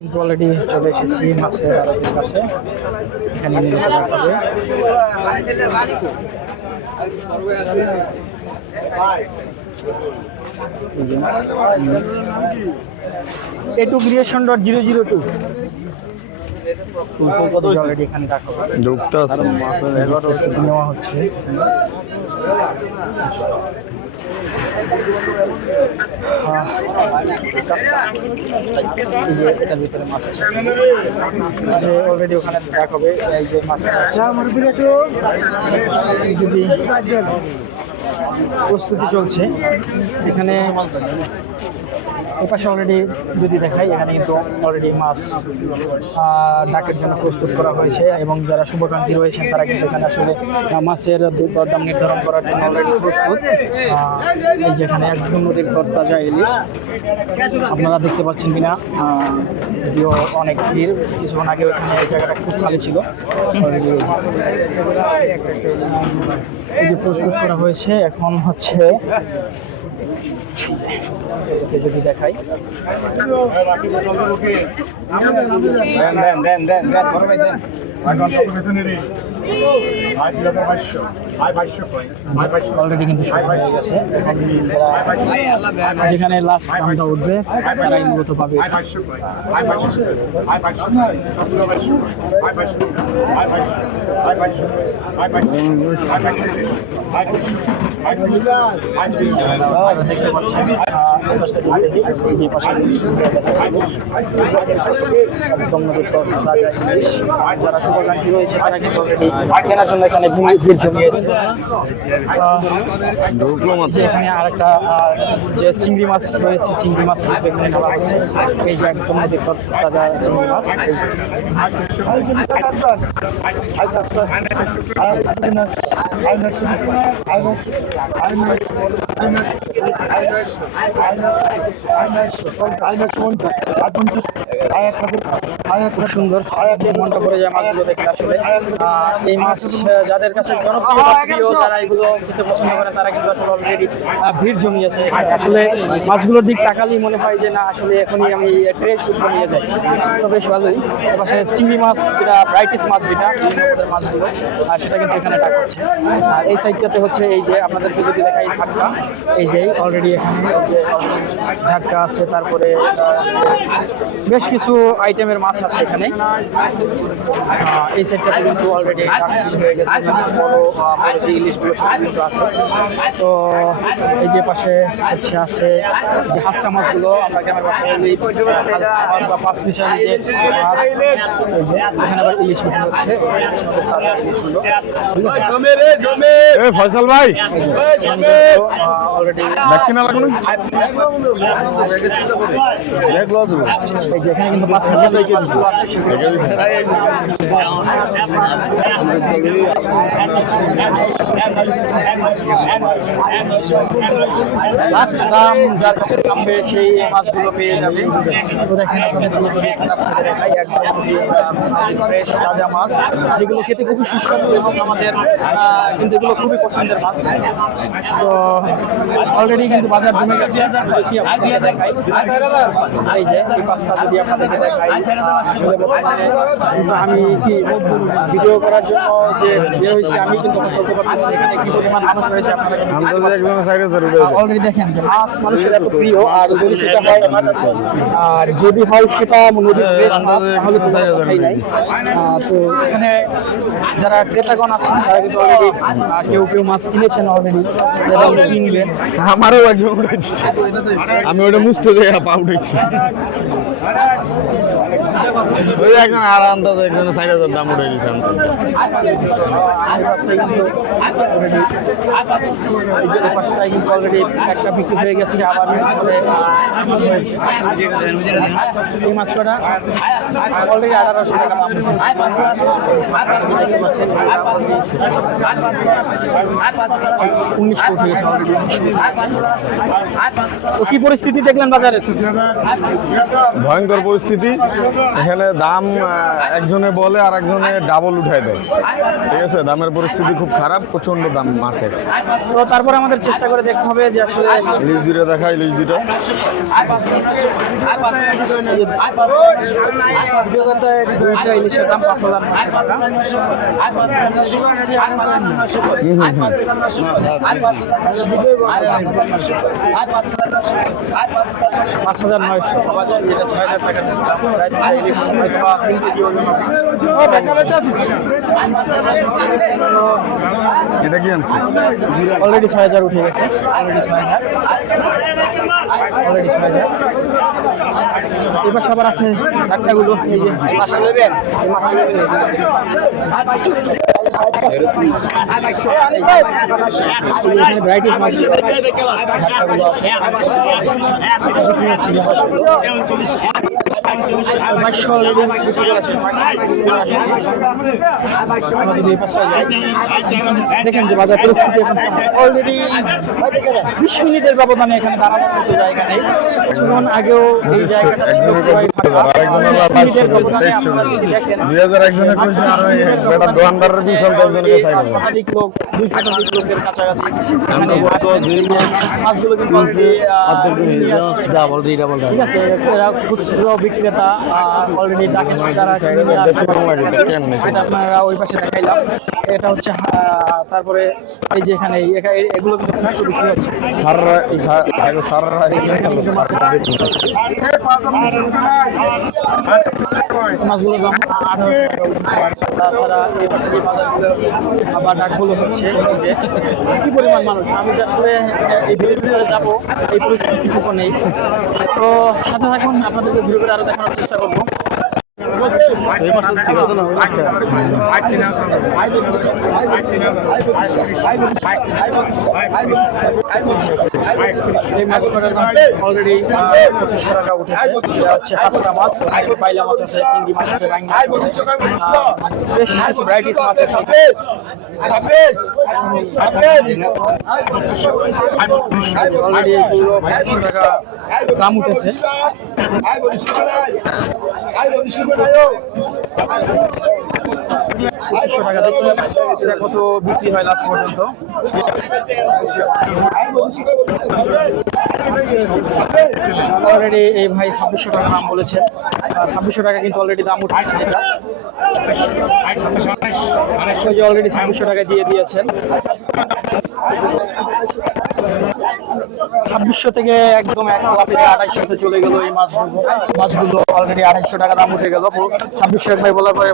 Already চলে এসেছি মাছের আড়তের কাছে। এখানে দেখাবে A two creation dot zero zero two already এখানে রাখা হবে? ঢুকতে আছে। প্রস্তুতি নেওয়া হচ্ছে। এই যে এটার ভিতরে মাছ আছে যে অলরেডি ওখানে দেখাবে এই যে মাছ যদি প্রস্তুতি চলছে এখানে এপাশে অলরেডি যদি দেখাই, এখানে কিন্তু অলরেডি মাছ ডাকের জন্য প্রস্তুত করা হয়েছে এবং যারা শুভকাঙ্ক্ষী রয়েছেন, তারা কিন্তু এখানে আসলে মাছের দরদাম নির্ধারণ করার জন্য অলরেডি প্রস্তুত। এই যেখানে একদম নদীর তরতাজা ইলিশ, আপনারা দেখতে পাচ্ছেন কিনা যদিও অনেক ভিড়। কিছুক্ষণ আগে এখানে এই জায়গাটা খুব খালি ছিল। এই যে- প্রস্তুত করা হয়েছে, এখন হচ্ছে একে যদি দেখাই। দেন দেন দেন দেন দেন বড় ভাই দেন। অলরেডি কিন্তু হয়ে গেছে। যেখানে লাস্ট রাউন্ডটা উঠবে তারাই মূলত পাবে। আপনারা দেখতে পাচ্ছেন। যারা শুভাকাঙ্ক্ষী রয়েছে তারা কিন্তু অলরেডি কেনার জন্য এখানে ভিড় জমিয়েছে এখানে আরেকটা যে চিংড়ি মাছ রয়েছে চিংড়ি মাছ এখানে ঢালা হচ্ছে এই যে একদম তাজা চিংড়ি মাছ মাছগুলো দেখে আসলে। এই মাছ যাদের কাছে বা এগুলো খেতে পছন্দ করে, তারা কিন্তু অলরেডি ভিড় জমিয়েছে। আসলে মাছগুলোর দিক তাকালেই মনে হয় যে, না, আসলে এখনই আমি ট্রে শুট নিয়ে যাই। তো বেশ ভালোই। এপাশে চিংড়ি মাছ, যেটা ব্রাইটিস মাছ যেটা মাছগুলো আর সেটা কিন্তু এখানে ডাক হচ্ছে। আর এই সাইডটাতে হচ্ছে এই যে, আপনাদেরকে যদি দেখাই ঝাটকা এই যে অলরেডি এখানে যে ঝাটকা আছে তারপরে বেশ কিছু আইটেমের মাছ আছে এখানে এই সাইডটাতে কিন্তু অলরেডি হয়ে গেছে বড় যে ইলিশগুলো সেটা কিন্তু আছে তো এই যে পাশে হচ্ছে আছে যে হাঁসরা মাছগুলো আমরা গ্রামের বলি মাছ বা পাঁচ মিশালি যে মাছ এখানে আবার ইলিশ বিক্রি হচ্ছে ইলিশগুলো ঠিক আছে ফয়সাল ভাই অলরেডি দাম মাছগুলো পেয়ে তো দেখেন ফ্রেশ তাজা মাছ। যেগুলো খেতে খুবই সুস্বাদু এবং আমাদের কিন্তু এগুলো খুবই পছন্দের মাছ। তো অলরেডি কিন্তু বাজার জমে গেছে। আমি কি ভিডিও করার জন্য যে হয়েছে আমি কিন্তু আর যদি হয় সেটা নদীর তো এখানে যারা ক্রেতাগণ আছেন তারা কিন্তু কেউ কেউ মাছ কিনেছেন অলরেডি কিনবেন আমারও একজন আমি ওটা মুছতে যাই পা উঠেছি ওই একজন আর আন্দাজে একজন সাইড হাজার দাম উঠে অলরেডি একটা বিক্রি হয়ে গেছে আবার মাছ কটা অলরেডি আঠারোশো টাকা উনিশশো উঠে গেছে already, 1900 উঠে গেছে। তো কি পরিস্থিতি দেখলেন বাজারে? ভয়ঙ্কর পরিস্থিতি। এখানে দাম একজনে বলে আর একজনে ডাবল উঠায় দেয়। ঠিক আছে? দামের পরিস্থিতি খুব খারাপ প্রচণ্ড দাম মাছের তো তারপরে আমাদের চেষ্টা করে দেখতে হবে যে আসলে ইলিশ দুটো দেখা ইলিশ দুটো দুইটা ইলিশের দাম পাঁচ হাজার পাঁচ হাজার নয়শো। এটা ছয় হাজার টাকা। এটা কি আনছে? অলরেডি ছয় হাজার উঠে গেছে। অলরেডি ছয় হাজার। অলরেডি ছয় হাজার। এবার সবার আছে ডাক্তারগুলো। এই যে ভ্যারাইটিস মাছ ডাক্তারগুলো আছে দেখেন যে বাজার পরিস্থিতি এখন অলরেডি বিশ মিনিটের ব্যবধানে এখানে দাঁড়ানোর মতো জায়গা নেই। কিছুক্ষণ আগেও এই জায়গাটা দুই হাজার দোকানদারের লোক দুই শতাধিক লোকের কাছাকাছি। মাছগুলো কিন্তু অলরেডি ডাবল দুই ডাবল ঠিক আছে এরা খুচরো বিক্রেতা অলরেডি ডাকে তারা আপনারা ওই পাশে দেখাইলাম। এটা হচ্ছে তারপরে এই যে এখানে এগুলো কিন্তু খুচরো বিক্রি হচ্ছে। সাররা আগে সাররা এখানে গেল মাছগুলোর দাম আঠারো টাকা তাছাড়া এই পাশে বাজারগুলো বা ডাকগুলো হচ্ছে কি পরিমাণ মানুষ? আমি আসলে এই যাব এই পরিস্থিতিটুকু নেই। তো সাথে থাকুন আপনাদেরকে ভিডিও করে আরও দেখানোর চেষ্টা করব। এই মাছ দাম অলরেডি পঁচিশশো টাকা এটা হচ্ছে হাসরা মাছ পাইলা মাছ আছে চিংড়ি মাছ আছে ব্যাং মাছ আছে। আহ, বেশ ভ্যারাইটিস মাছ আছে অলরেডি এগুলো পঁচিশশো টাকা দাম উঠেছে পঁচিশশো টাকা দেখুন এটা কত বিক্রি হয় লাস্ট পর্যন্ত? অলরেডি এই ভাই ছাব্বিশশো টাকা দাম বলেছেন। ছাব্বিশশো টাকা কিন্তু অলরেডি দাম উঠেছে এটা। অলরেডি ছাব্বিশশো টাকা দিয়ে দিয়েছেন। ছাব্বিশশো থেকে একদম এক থেকে আঠাইশশোতে চলে গেল এই মাছগুলো। মাছগুলো অলরেডি আঠাইশশো টাকা দাম উঠে গেল। ছাব্বিশশো একবার বলার পরে